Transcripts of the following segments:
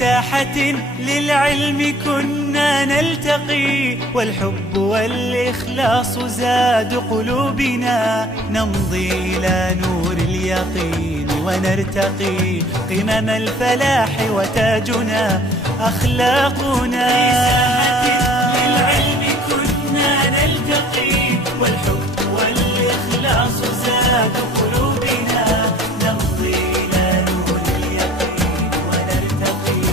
ساحة للعلم كنا نلتقي، والحب والإخلاص زاد قلوبنا، نمضي إلى نور اليقين ونرتقي قمم الفلاح وتاجنا أخلاقنا. في ساحة للعلم كنا نلتقي، والحب والإخلاص زاد قلوبنا، نمضي إلى نور اليقين ونرتقي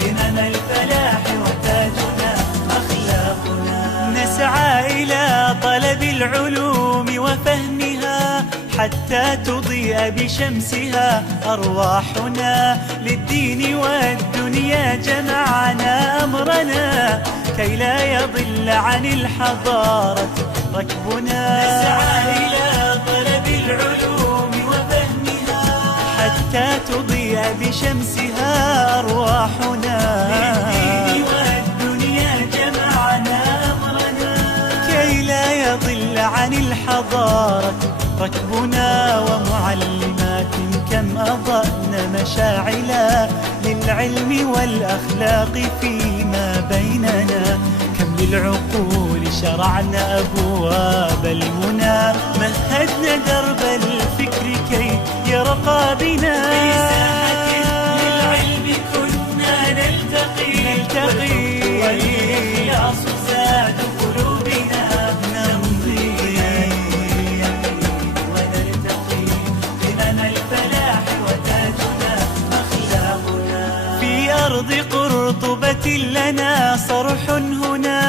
قمم الفلاح وتاجنا أخلاقنا. نسعى إلى طلب العلوم وفهمها حتى تضيء بشمسها أرواحنا، للدين والدنيا جمعنا أمرنا كي لا يضل عن الحضارة ركبنا. نسعى إلى طلب العلوم وفهمها حتى تضيء بشمسها أرواحنا، للدين والدنيا جمعنا أمرنا كي لا يضل عن الحضارة ركبنا. ومعلمات كم أضأن مشاعلا للعلم والأخلاق فيما بيننا، كم للعقول شرعنا أبواب المنى، مهدنا درب الفكر كي يرقى بنا. في ساحة للعلم كنا نلتقي، والإخلاص زاد قلوبنا، نمضي ونرتقي قمم الفلاح وتاجنا أخلاقنا. في أرض قرطبة لنا صرح هنا،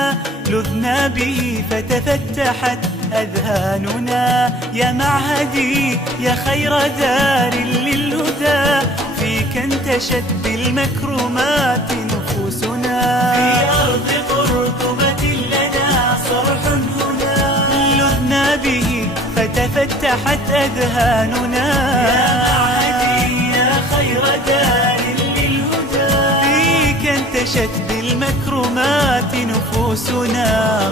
لذنا به فتفتحت أذهاننا، يا معهدي يا خير دار للهدى، فيك انتشت بالمكرمات نفوسنا. في أرض قرطبة لنا صرح هنا، لذنا به فتفتحت أذهاننا، يا معهدي يا خير دار للهدى، فيك انتشت بالمكرمات نفوسنا.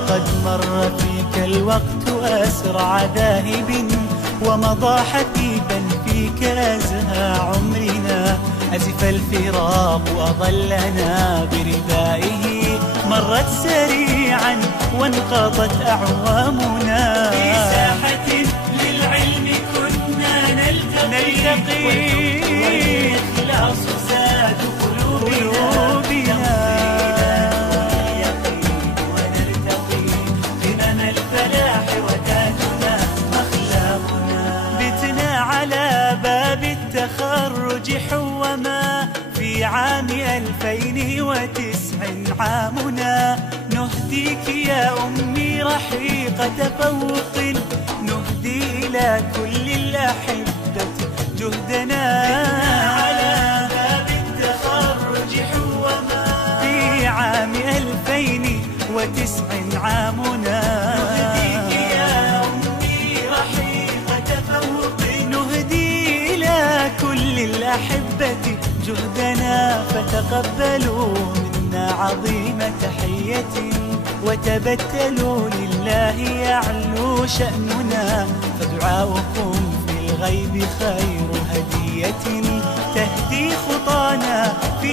قد مر فيك الوقت أسرع ذاهب، ومضى حثيثا فيك أزهى عمرنا، أزف الفراق أظلنا بردائه، مرت سريعا وانقضت أعوامنا. في ساحة للعلم كنا نلتقي، والإخلاص زاد قلوبنا، ونرتقي قمم الفلاح وتاجنا أخلاقنا. بتنا على باب التخرج حوما، في عام 2009 عامنا، نهديك يا أمي رحيق تفوق، نهدي إلى كل الأحبة جهدنا. على باب التخرج حوما، في عام 2009 عامنا، نهديك يا أمي رحيق تفوق، نهدي إلى كل الأحبة جهدنا، فتقبلوا منا عظيم تحية، وتبتلوا لله يعلو شأننا، فدعاؤكم في الغيب خير هدية، تهدي خطانا في